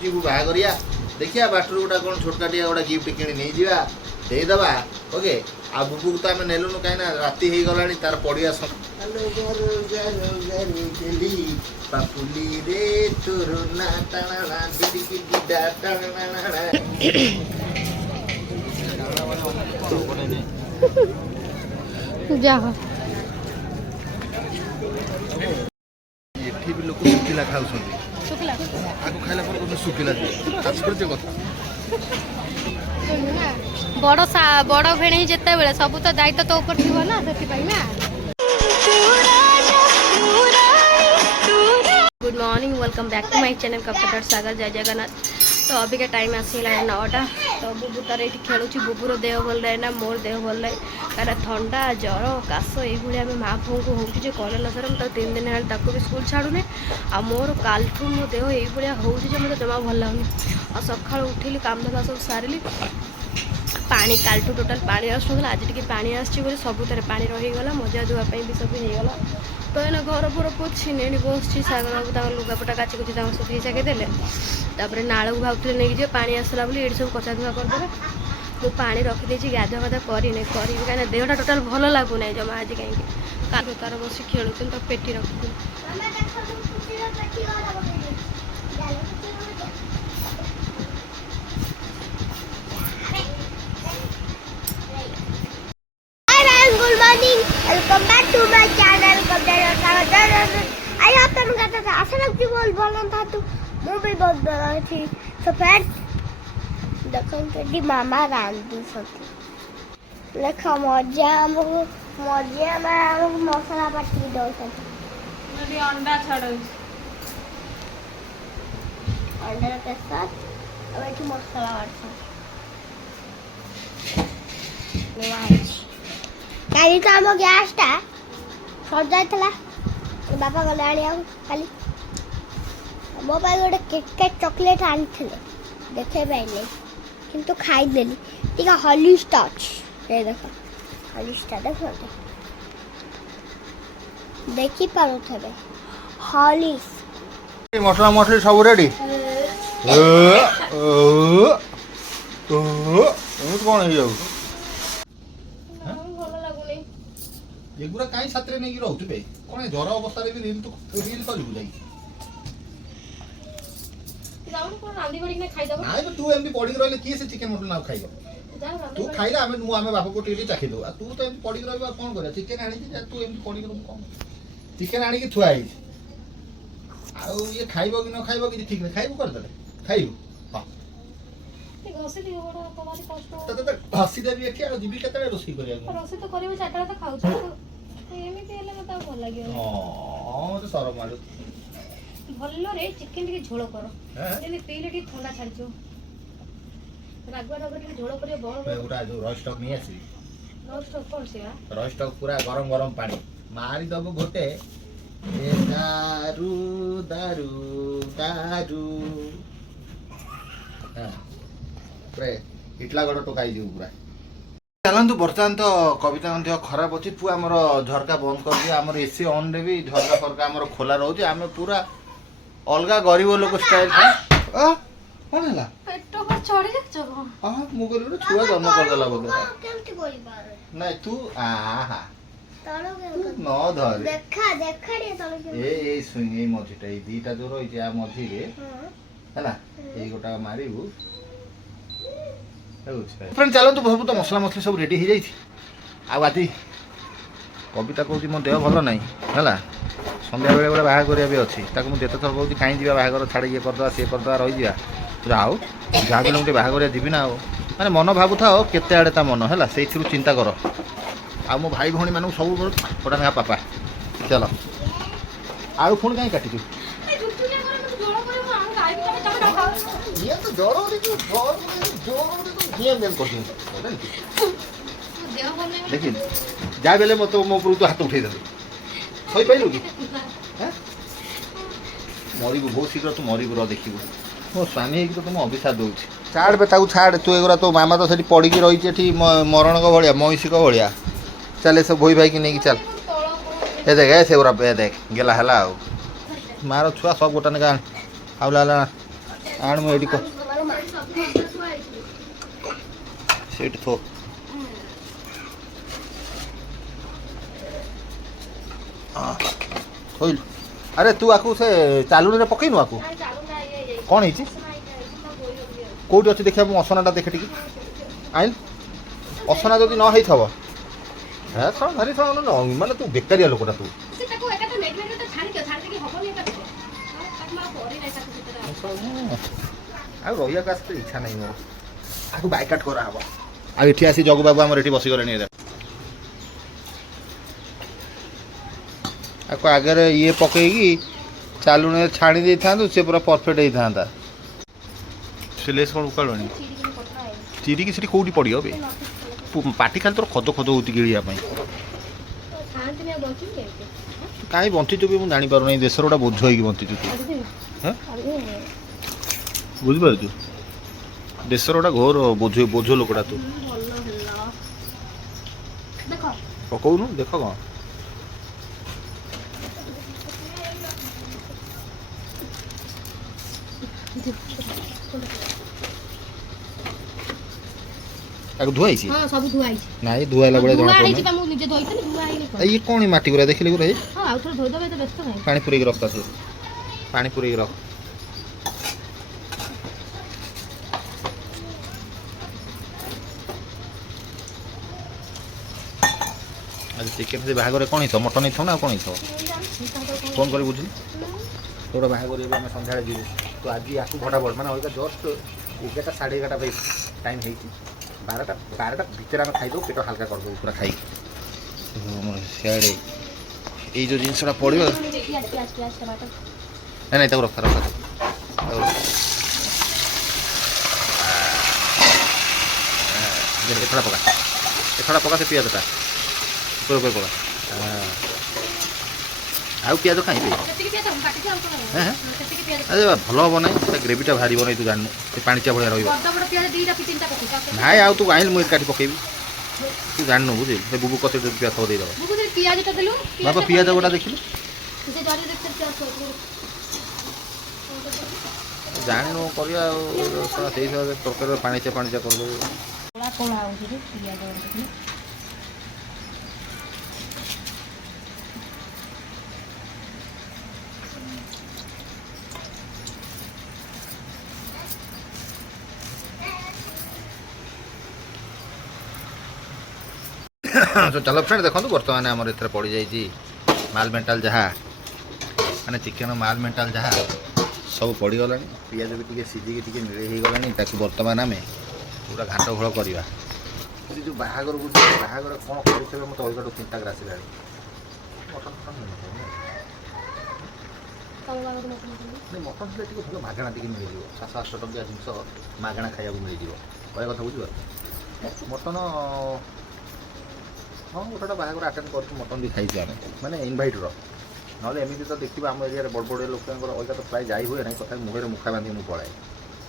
जीवु बाहागरिया देखिया बाटर गोटा कौन छोटकाटिया गोटा गिफ्ट किणी नहीं जीवा देदबा ओके आ बुबू को तो आम नेलुनु कहीं राति हो गलानी तार पड़िया पापुली रे तोर ना टाणा डिडिकी डिडा टाणा जाओ एठी भी लोक सुखिला खाउछन्ती शुक्ला आगु खाइला पर कोन सुखिला आश्चर्य कथा बड़ भेणी जिते बेले सब तो दायित्व तो ऊपर थी ना से ना। Good morning welcome back to my channel computer Sagar जय जगन्नाथ। तो अभी का टाइम आसला 9टा। तो बुबू तार ये खेलुची बुबूर देह भल रहे ना मोर देह भल रहे कारण ठंडा ज्वर काश ये आम माँ पुओं को होचे कल सर तो 3 दिन है भी स्कूल छाड़ूनी आ मोर कालठू मो देह ये होचे मतलब जमा भल लगुनि आ सका उठिली काम धंदा सब सारे पानी कालठू टोटाल पानी आसूला आज टी पानी आसो सबुत पानी रहीगला मजा धुआपाई भी सब होगा। तो एना घर पुर पोछि नेड़ी बस सागर बाबू लुगापटा काची कुची सुखी छाकेदेले तापर नाल को भावुले नहीं जी पानी आसला बोली ये सब कचा धुआ करदे मु पानी रखिदे गाधुआ गाधा करी कहीं देहटा टोटाल भल लगुना जमा आज कहीं तार बस खेलुन तो पेटी रखी welcome back to my channel आई आप तुम कहते थे आशा लगती बहुत बोलना था तो मैं भी बहुत बोला थी तो फिर देखो कभी मामा रांधी सकती लेखा मजा में मसाला पट्टी दो सकती अंडा छाड़ो अंडा के साथ अब एक मसाला काली तो आम गैसटा सर जाता बापा गले आनिया काली मो गोटे किटकैट चॉकलेट आनी देखे पाइले किंतु खाईदेली टी हॉर्लिक्स टच ये देख हॉर्लिक्स देख देखी पारे हॉर्लिक्स मसला मसली सब रेडी कौन हो जाऊ एगुरा कहीं साथ नहीं रोचे कौन ज्वर अवस्था भी रील तो रील करू जाई ना तू एमती पड़ी रही किए से चिकेन मटन ना खाइब तू खाइला आम बापा को टी चाखी दो तू तो एमती पड़ी रही कौन कर चिकेन आनी तू एमती पड़ी कौन चिकेन आनी थुआ ये खाइब कि न खाइब कि ठीक नहीं खाइब करदे खाइब हसी देवी एठी जीवी केते रोषी करिया रोषे तो करियो चाटा तो खाउ एमिति हेले मत भल लागियो हां तो सरम माडू भल रे चिकन टिके झोल करो जेने पीले टिके ठंडा छाड़ जो रागवा रगड़ टिके झोल करियो बड़ गोटा जो रॉय स्टॉक नहीं आसी रॉय स्टॉक कौन से रॉय स्टॉक पूरा गरम गरम पानी मारी दबो गोटे ए दारू दारू दारू हां प्रे इटला गड़ टोकाई जीव पूरा चलतु बर्तमान तो कविता देह खराब अच्छी पुआ आमर झरका बंद कर दिया आमर एसी ऑन रे भी झरका फरका आमर खोला रोचे आम पूरा अलग गरीब लोक स्टाइल कौन है पेट पर चढ़ी जाछ हां मु कहली छुआ जन्म कर देला बोले केमती करि पारे नहीं तू आहा तळो के न धर देखा रे तळो के ए सुई ए मझीटा ए दीटा जो रही छै आ मझी रे हैला ए गोटा मारिबू फ्रेंड चलतु सब तो मसला मसली सब रेडी हो जाती आदि कविता कौच मो देह भल ना है सन्ध्या बेले गोटे बाहागर भी अच्छी मुझे जिते थर कौच कहीं जा बाहागर छाड़ी ये करदे सी करदे रही जाओ जहाँ भी मुझे बाहागर जीवी ना माने मन भावु था केते आड़े ता मन है से चिंता कर आ मो भाई भौणी मानू सब छोटा पापा चल आउ पुणी कहीं काटि ये तो देखिए जा बेले मत मो ऊपर तो हाथ उठे देते सही पाइलु कि मरबू बहुत शीघ्र तू मरबू देखू मो स्वामी तो तुम अभिशाप दूँ छाड़ बे छाड़ तू एगुरा तो मामा तो से पड़ी रही मरण को भाया महिषी को भाया चल सब भई भाई की नहीं चल ए देख ए से देख गेला है मार छुआ सब गोटा ने आउला ଆଣ ମୁଁ ଏଇଠି ସେଇଠି ଥୋ ଥୋଇଲୁ। ଆରେ ତୁ ଆକୁ ସେ ଚାଲୁଣିରେ ପକେଇନୁ ଆକୁ କ'ଣ ହେଇଛି କେଉଁଠି ଅଛି ଦେଖିବା ମୁଁ ଅସନାଟା ଦେଖେ ଟିକେ ଆଇଲ ଅସନା ଯଦି ନ ହେଇଥିବ ହେ ଶୁଣ ଭାରି ଶୁଣ ମାନେ ତୁ ବେକାରିଆ ଲୋକଟା ତୁ ଆଉ ରହିବାକୁ ଆସିତେ ଇଚ୍ଛା ନାହିଁ ମୋର ଆକୁ ବାଇକାଟ କରାହବ। ଆଉ ଏଠି ଆସି ଜଗୁ ବାବୁ ଆମର ଏଠି ବସିଗଲେଣି ଏରା ଆକୁ ଆଗରେ ଇଏ ପକେଇକି ଚାଲୁଣିରେ ଛାଣି ଦେଇଥାନ୍ତୁ ସେ ପୁରା ପରଫେକ୍ଟ ହେଇଥାନ୍ତା। ସେ ଲେସ୍ କ'ଣ ଉକାଳୁଣି ଚିରିକି ସେଠି କେଉଁଠି ପଡ଼ିବ ବେ ପାଟି ଖାଲି ତୋର ଖଦ ଖଦ ହେଉଛି ଗିଳିବା ପାଇଁ କାହିଁ ବଞ୍ଚିଛୁ ବି ମୁଁ ଜାଣିପାରୁନାହିଁ ଦେଶର ଗୋଟେ ବୋଝ ହେଇକି ବଞ୍ଚିଛୁ ତୁ ବୁଝିପାରୁଛୁ ଦେଶର ଗୋଟେ ଘୋର ବୋଝ ଲୋକଟା ତୁ ପକଉନୁ ଦେଖ କ'ଣ ତାକୁ ଧୁଆ ହେଇଛି ସବୁ ଧୁଆ ହେଇଛି ନାଇଁ ଧୁଆ ହେଲା ଭଳିଆ ଜଣା ପଡୁନି ମୁଁ ନିଜେ ଧୋଇଥିଲି ଧୁଆ ହେଇନି ଇଏ କ'ଣ ମାଟି ଗୁରା ଦେଖିଲେ ଗୁରା ହଁ ଆଉ ଥରେ ଧୋଇଦେବେ ଏତେ ବ୍ୟସ୍ତ ନାହିଁ ପାଣି ପୁରେଇକି ରଖ ତାକୁ ପାଣି ପୁରେଇକି ରଖ ଆଜି ଚିକେନ୍ ସେ ବାହାଘରରେ କ'ଣ ହେଇଥିବ ମଟନ୍ ହେଇଥିବ ନା ଆଉ କ'ଣ ହେଇଥିବ ଫୋନ୍ କରି ବୁଝିଲି ତୋର ବାହାଘର ଏବେ ଆମେ ସନ୍ଧ୍ୟାବେଳେ ଯିବୁ ତ ଆଜି ଆକୁ ଭଡ଼ା ବଡ଼ ମାନେ ଅଲଗା ଜଷ୍ଟ 11ଟା 11:30 ଟାଇମ୍ ହେଇଛି 12ଟା ଭିତରେ ଆମେ ଖାଇଦେବୁ ପେଟ ହାଲକା କରିଦେବୁ ପୁରା ଖାଇକି ସିଆଡ଼େ ଏଇ ଯେଉଁ ଜିନିଷଟା ପଡ଼ିବ ନାଇଁ ନାଇଁ ତାକୁ ରଖ ଏଥର ପକା ସେ ପିଆଜଟା ଉପରେ ପକା ଆଉ ପିଆଜ ଖାଇବେ ଆରେ ଭଲ ହେବ ନାହିଁ ତା ଗ୍ରେଭିଟା ବାହାରିବ ନାହିଁ ତୁ ଜାଣିନୁ ସେ ପାଣିଚିଆ ଭଳିଆ ରହିବ ନାଇଁ ଆଉ ତୁ ଆଇଲ ମୁଁ କାଟି ପକେଇବି ତୁ ଜାଣିନୁ ବୁଝିଲୁ ସେ ବୁବୁ କତେ ପିଆଜ ଦେଇଦେବ ବାପା ପିଆଜ ଗୋଟା ଦେଖିଲୁ ଜାଣିନୁ କରିବା ଆଉ ସେଇ ତରକାରୀରେ ପାଣିଚିଆ କରିଦେବୁ ଚାଲ ଫ୍ରେଣ୍ଡ ଦେଖନ୍ତୁ ବର୍ତ୍ତମାନ ଆମର ଏଥିରେ ପଡ଼ିଯାଇଛି ମାଲ ମେଣ୍ଟାଲ ଯାହା ମାନେ ଚିକେନ ମାଲ ମେଣ୍ଟାଲ ଯାହା ସବୁ ପଡ଼ିଗଲାଣି ପିଆଜ ବି ଟିକେ ସିଝିକି ଟିକେ ମିଳେଇ ହେଇଗଲାଣି ତାକୁ ବର୍ତ୍ତମାନ ଆମେ ପୁରା ଘାଣ୍ଟ ଘୋଳ କରିବା ସେ ଯେଉଁ ବାହାଘରକୁ ବାହାଘର କ'ଣ କରିଥିବେ ମୋତେ ଅଲଗାଠୁ ଚିନ୍ତାରେ ଆସିଲାଣି ମଟନ୍ ଥିଲେ ଟିକେ ଭଲ ମାଗଣା ଟିକେ ମିଳିଯିବ 700-800 ଟଙ୍କିଆ ଜିନିଷ ମାଗଣା ଖାଇବାକୁ ମିଳିଯିବ କହିବା କଥା ବୁଝିବ ମଟନ୍ ହଁ ଗୋଟେ ବାହାଘର ଆଟେଣ୍ଡ କରିଛୁ ମଟନ୍ ବି ଖାଇଛୁ ଆମେ ମାନେ ଇନଭାଇଟ୍ର ନହେଲେ ଏମିତି ତ ଦେଖିବା ଆମ ଏରିଆରେ ବଡ଼ ବଡ଼ ଲୋକଙ୍କର ଅଲଗା ତ ପ୍ରାୟ ଯାଇ ହୁଏ ନାହିଁ ତଥାପି ମୁହଁରେ ମୁଖା ବାନ୍ଧି ମୁଁ ପଳାଏ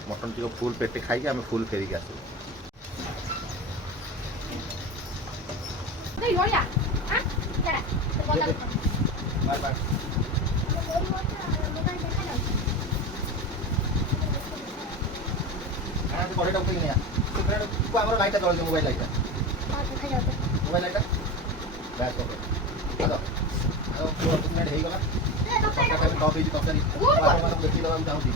ମଟନ୍ ଟିକେ ଫୁଲ୍ ପେଟେ ଖାଇକି ଆମେ ଫୁଲ୍ ଫେରିକି ଆସିବୁ ଆମର ଲାଇଟ୍ଟା ଜଳୁଛି ମୋବାଇଲ୍ ଲାଇଟ୍ଟା ମୋବାଇଲ୍ ଲାଇଟ୍ଟା ବ୍ୟାକ୍ କରିଦେବ ହେଇଗଲା ଟପ୍ ହେଇଛି ତରକାରୀ ଆପଣମାନଙ୍କୁ ଦେଖି ଦେବାକୁ ଚାହୁଁଛି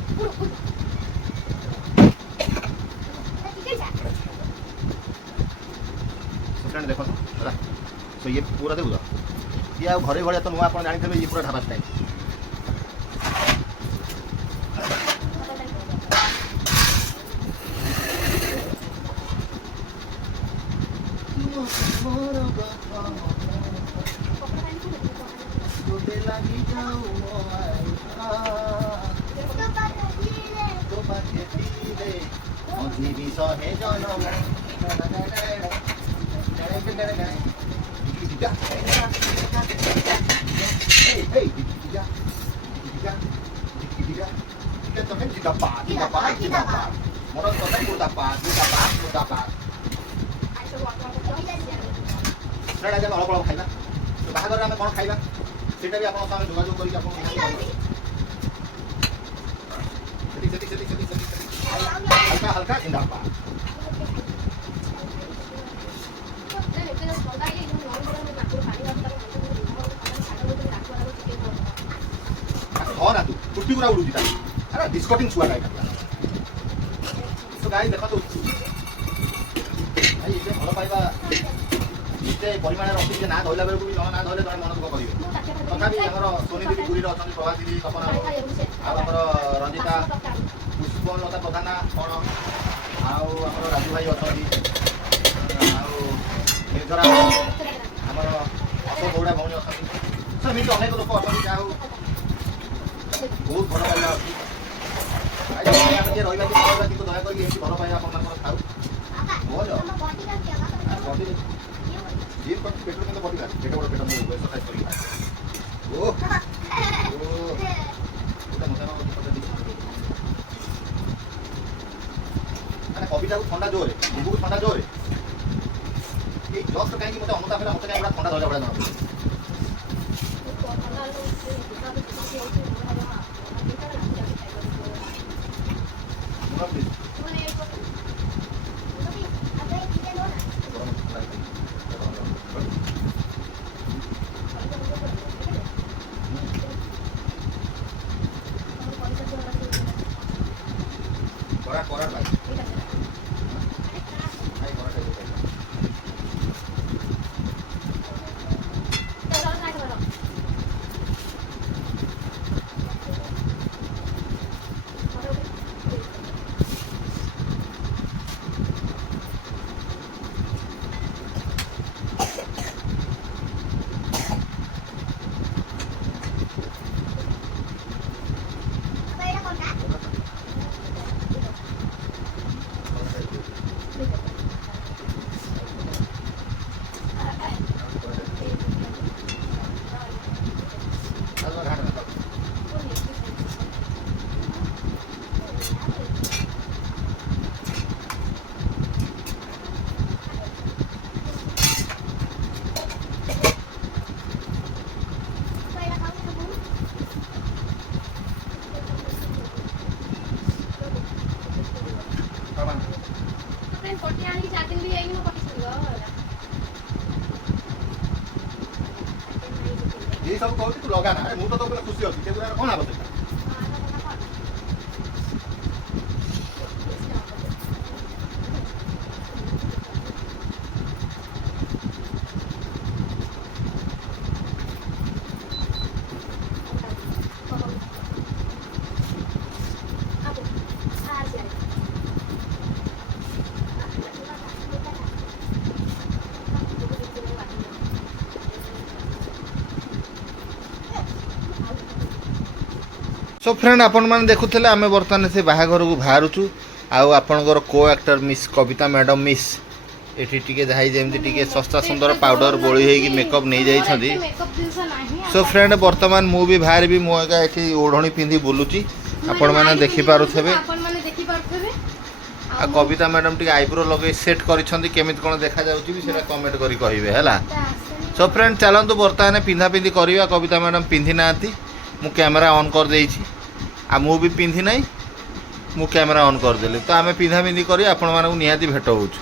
ଫ୍ରେଣ୍ଡ ଦେଖନ୍ତୁ ହେଲା ତ ଇଏ ପୁରା ଦେବୁ ତ ଇଏ ଆଉ ଘରେ ଭଳିଆ ତ ନୂଆ ଆପଣ ଜାଣିଥିବେ ଇଏ ପୁରା ଢାବା ଷ୍ଟାଇଲ୍ ଅଳ୍ପ ଅଳ୍ପ ଖାଇବା ବାହାଘରରେ ଆମେ କ'ଣ ଖାଇବା ସେଇଟା ବି ଆପଣଙ୍କ ସାଙ୍ଗରେ ଯୋଗାଯୋଗ କରିକି ଆପଣଙ୍କୁ हल्का हल्का जिंदाबाद ना तू कुट्टी पूरा उड़ू दिता अरे डिस्कटिंग छुआ गाय तो गाय देखो तो भाई ये भल पाइबा इते परिमाण रखी जे ना धइला बेलକୁ भी ना धइले तोर मन दुख करिवे तथापि हमर सोनी देवी पुरी रे अछन प्रभाती देवी सपना आ हमर रंजिता पुष्पलता प्रधान कोन आ हमर राजू भाई अछन आ निर्जरा हमर अशोक गौड़ा भौणी अछन सब मिट अनेक लोक अछन जा हो बहुत भल पाइला आज जे रहिला कि दया करके एमती भल पाइला अपन खाऊ बोल बॉडी ये पेट्रोल में तो बॉडी का पेट बड़ पेट में एक्सरसाइज करी ओ এটা মজা না কথা দি মানে কবিতা ঠান্ডা জোরে বুবু ঠান্ডা জোরে এই জস্ট কাই কি মতে অনুতাপ ହେଲା মতে কাই পুরা ঠান্ডা ধরা পড়া না করার ভাই ये सब कहू तू लगा ना मु तो खुशी अच्छी कौन आवश्यक सो फ्रेंड आपण मैंने देखुले आम बर्तमान से बाहाघर को बाहरुचु आपणकर को एक्टर मिस कविता मैडम मिस एठी टिके धाई जेमती टिके सस्ता सुंदर पाउडर बोली होगी मेकअप नहीं जाइछथि सो फ्रेंड बर्तमान मु भी बाहर भी मो एका एठी ओढणी पिंधी बुलुची आपण माने देखि पारुथबे आ कविता मैडम टिके आईब्रो लगे सेट करिसथि केमित कोन देखा जाउची भी सेटा कमेंट करी कहिबे हला सो फ्रेंड चलंतु बर्तमान पिंधा पिंधी करिवा कविता मैडम पिंधी नाती मु कैमरा ऑन कर देइछि आ मु भी पिंधी नहीं मु कैमरा ऑन कर देले तो आमे पिंधा पिंधी करी आपण मानू निहाती भेट होउछु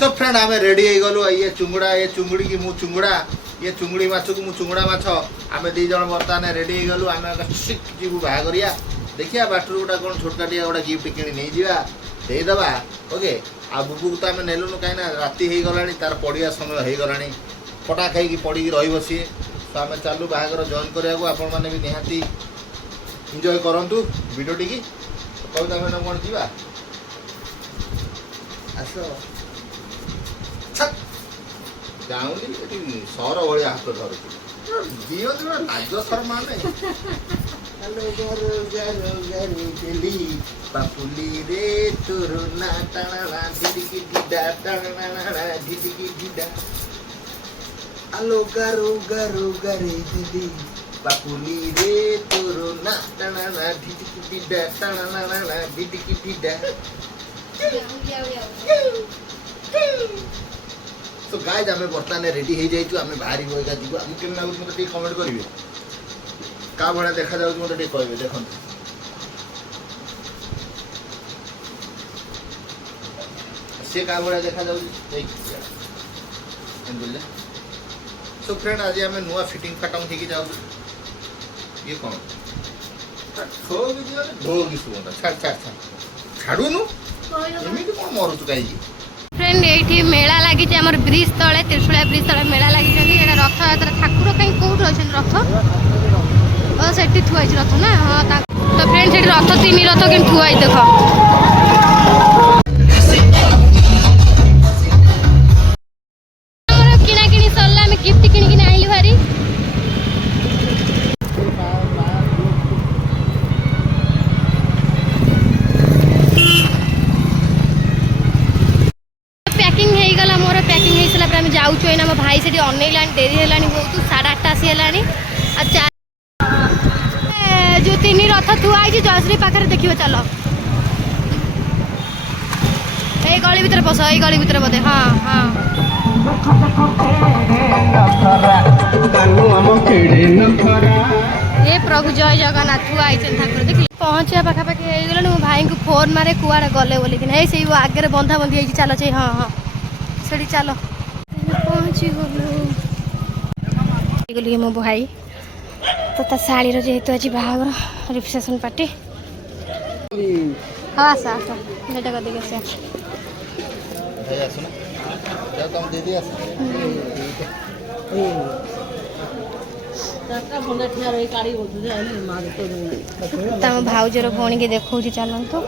सब फ्रेंड आमे रेडी हो गलु ये चुंगुड़ी की मु चुंगुड़ा ये चुंगुड़ी माछ को मु चुंगुड़ा माछ आमे दी जण बर्तमान रेडी हो गलु आमे सिक जीवु बाहा करिया देखिया बाटरू गोटा कोन छोटकाटिया गोटा गिफ्ट किनी नहीं जीवा दे दबा ओके आ बुबू तो आमे नेलुनु काइना राती हे गलानी तार पडिया समय हे गलानी पटा खाई पड़ी रही सी तो आम चलू बाहागर जॉइन करा आपण मैंने भी निहाती एंजॉय करंतु वीडियो टी कविता मैडम कौन जीवा आस जाऊनी सर भाया हाथ धर दियो लाज शर्मा नहीं बापुली रे तोर ना टाणा ढिडिकी ढिडा टाणा ढिडिकी ढिडा आलो गारो गारो गारे दीदी बापुली रे तोरो ना टाणा ढिडिकी ढिडा टाणा ढिडिकी ढिडा तो गाइस आमे बर्तमान रेडी हो जाइछु आमे बाहरी होइगा दिगो आमे केन लागु मते कमेंट करिवे का भड़ा देखा जाउछ मते टे कहबे देखन से का भड़ा देखा जाउछ देख एन बोले सो फ्रेंड आज हमें नुआ फिटिंग कटाउं ठीक जाउ ये कौन ढोगी सुंदा छाड़ छाड़ छाड़ छाड़ू नु एमिति कोन मरु तू काई फ्रेंड ये मेला लगी आमर ब्रिज तले त्रिशूलिया ब्रिज तले मेला लगी रथ यात्रा ठाकुर कहीं कौट अच्छे रथ से थुआई रथ ना हाँ तो फ्रेंड से रथ 3 रथ कि थुआई देख किना किणी सरला आम गिफ्ट किणी आइलु भारी जाऊँ एना मो भाई से अनैलानी डेरी है बहुत 8:30 आसीगलानी जो 3 रथ थुआई जयश्री पाखे देखिए चल ये गली भितर बस ये गली भितर बोधे हाँ हाँ ये प्रभु जय जगन्नाथ थुआई ठाकुर देख पहुँचा पाखापाखि हो गला मो भाई को फोन मारे कुआड़े गले बोल से आगे बंधा बंधी है चल से हाँ हाँ से चल पहुँची गलु मो भाई तो ता शाड़ी जेहेतु आज बाहागर रिसेप्शन पार्टी हाँ आस आस बेटा कर देखे आस तम भाउजर भौणी के देखा चलतु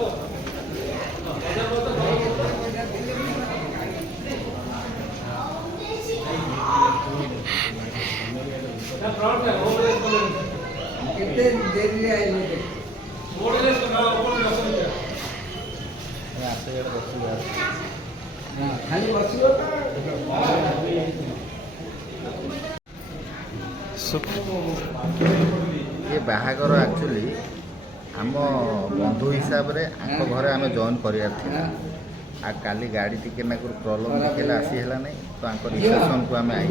ये बाहागर एक्चुअली आम बंधु हिसाब रे घरे आम जॉइन करार था आ काली गाड़ी टी प्रॉब्लम देखला आसी है नहीं तो रिसेप्शन को आम आई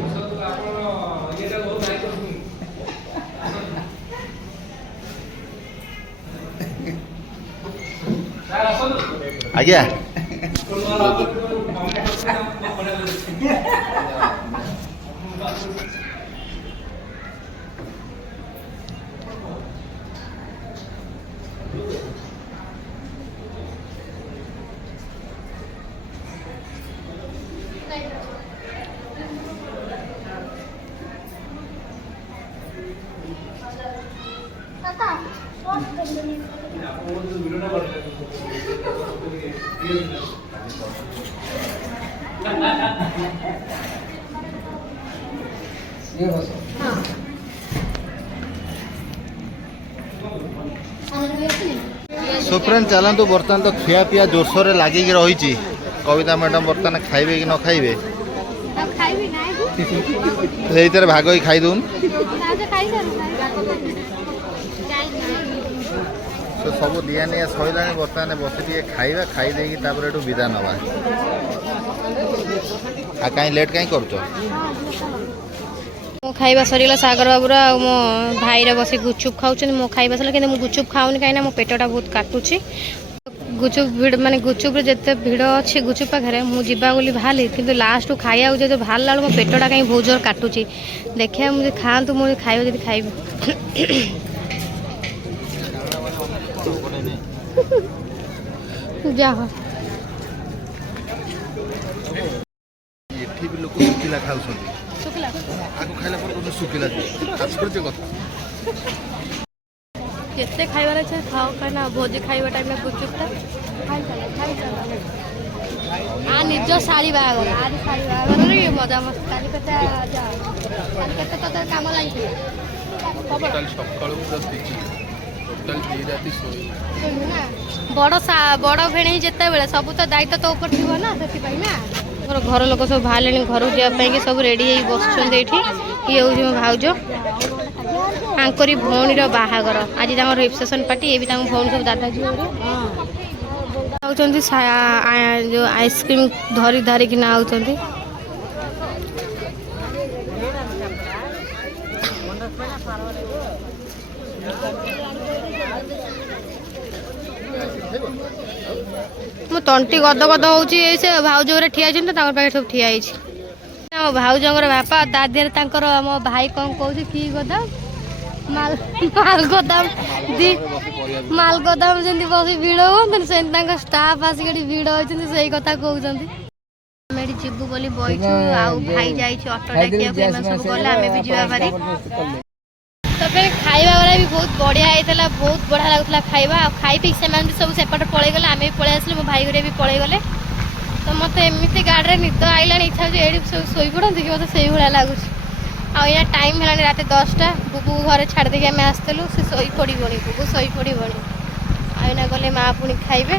आज्ञा सो फ्रेंड चलतु बर्तमान तो खिया पिया जोरसोर लगिक रही कविता मैडम बर्तमान खाइबे कि न खाइबे से भाग ही खाईदून तो सब दिया निया सैला बर्तमान बस खाइबा खाई तापर एटू विदा नवा आ कहीं लेट कहीं मो खाइबा सरीगला सागर बाबूरा मो भाई बस गुपचुप खाऊँ मो खाइबा सर कि गुपचुप खाऊनी कहीं मो पेटा बहुत काटुची गुपचुप भिड़ माने गुपचुप जिते भिड़ अच्छी गुपचुप पाखे मुझे बोली बाहरी कि लास्ट खाया जो बाहर मो पेटा कहीं बहुत जोर काटुची देखिए मुझे खातु मुझे खाइबा जी खाइबी जा एठी भी लोग सुखिला खाउछन शुक्ला आगो खाइला पर सुखिला आश्चर्य कथा जिते खाइबार अच्छे खाओ कहीं भोजी खाइबा टाइम में गुपचुपटा आ निज शाड़ी बाहागर आज शाड़ी बाहागर मजा मस्त काली केते तो काम लगी बड़ भेणी जिते बड़े सब तो दायित्व तो ऊपर थी ना से ना घर लोक सब बाहर घर जावाई सब रेडी बस ये हूँ मो भाउज आंकरी भौणी बाहागर आज रिसेप्शन पार्टी ये भी भौणी सब दादा जी जो आइसक्रीम धरी धारिकी ना आउଛନ୍ତି ମୁଁ ତଣ୍ଟି ଗଦ ଗଦ ହେଉଛି ସେ ଭାଉଜ ଘରେ ଠିଆ ହେଇଛନ୍ତି ତ ତାଙ୍କ ପାଖରେ ସବୁ ଠିଆ ହେଇଛି। ଆମ ଭାଉଜଙ୍କର ବାପା ତା ଦେହରେ ତାଙ୍କର ଆମ ଭାଇ କ'ଣ କହୁଛି କି ଗୋଦାମ ମାଲ ଗୋଦାମ ମାଲ ଗୋଦାମ ଯେମିତି ବସି ଭିଡ଼ ହୁଅନ୍ତିନି ସେମିତି ତାଙ୍କ ଷ୍ଟାଫ୍ ଆସିକି ଏଠି ଭିଡ଼ ହେଇଛନ୍ତି ସେଇ କଥା କହୁଛନ୍ତି। ଆମେ ଏଠି ଯିବୁ ବୋଲି ବଇଛୁ ଆଉ ଭାଇ ଯାଇଛି ଅଟୋ ଡାକିବାକୁ ଏମାନେ ସବୁ ଗଲେ ଆମେ ବି ଯିବା ପାରି। ତାପରେ ଖାଇବା ଗୁଡ଼ା ବି ବହୁତ ବଢ଼ିଆ ହେଇଥିଲା ବହୁତ ବଢ଼ିଆ ଲାଗୁଥିଲା ଖାଇବା ଆଉ ଖାଇ ପିଇ ସେମାନେ ବି ସବୁ ସେପଟେ ପଳେଇଗଲେ ଆମେ ବି ପଳେଇ ଆସିଲେ ମୋ ଭାଇ ଘରେ ବି ପଳେଇଗଲେ। ତ ମୋତେ ଏମିତି ଗାଡ଼ିରେ ନିଦ ଆଇଲାଣି ଇଚ୍ଛା ହେଉଛି ଏଇଠି ସବୁ ଶୋଇପଡ଼ନ୍ତି କି ମୋତେ ସେଇଭଳିଆ ଲାଗୁଛି। ଆଉ ଏଇନା ଟାଇମ୍ ହେଲାଣି ରାତି 10ଟା ବୁବୁ ଘରେ ଛାଡ଼ି ଦେଇକି ଆମେ ଆସିଥିଲୁ ସେ ଶୋଇପଡ଼ିବଣି ବୁବୁ ଶୋଇପଡ଼ିବଣି ଆଉ ଏଇନା ଗଲେ ମା ପୁଣି ଖାଇବେ।